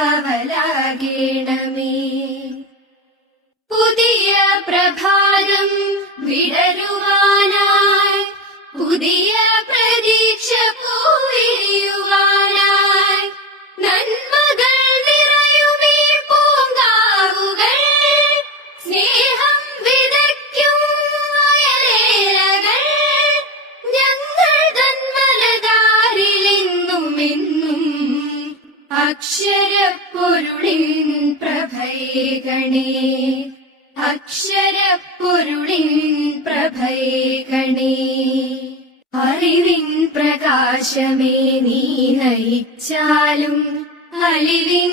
കാവലാകേണമേ. പുതിയ പ്രഭാതം വിടരുവാനായി, പുതിയ പ്രതീക്ഷ പൂവിരിയുവാനായി, നന്മകൾ നിറയുമീ പൂങ്കാവുകൾ, സ്നേഹം വിതയ്ക്കും വയലേലകൾ, ഞങ്ങൾ തന്മലതാരിലെന്നുമെന്നും അക്ഷരപ്പൊരുളിൻ പ്രഭയേകണേ, അക്ഷരപ്പൊരുളിൻ പ്രഭയേകണേ. അറിവിൻ പ്രകാശമേ നീ നയിച്ചാലും, അലിവിൻ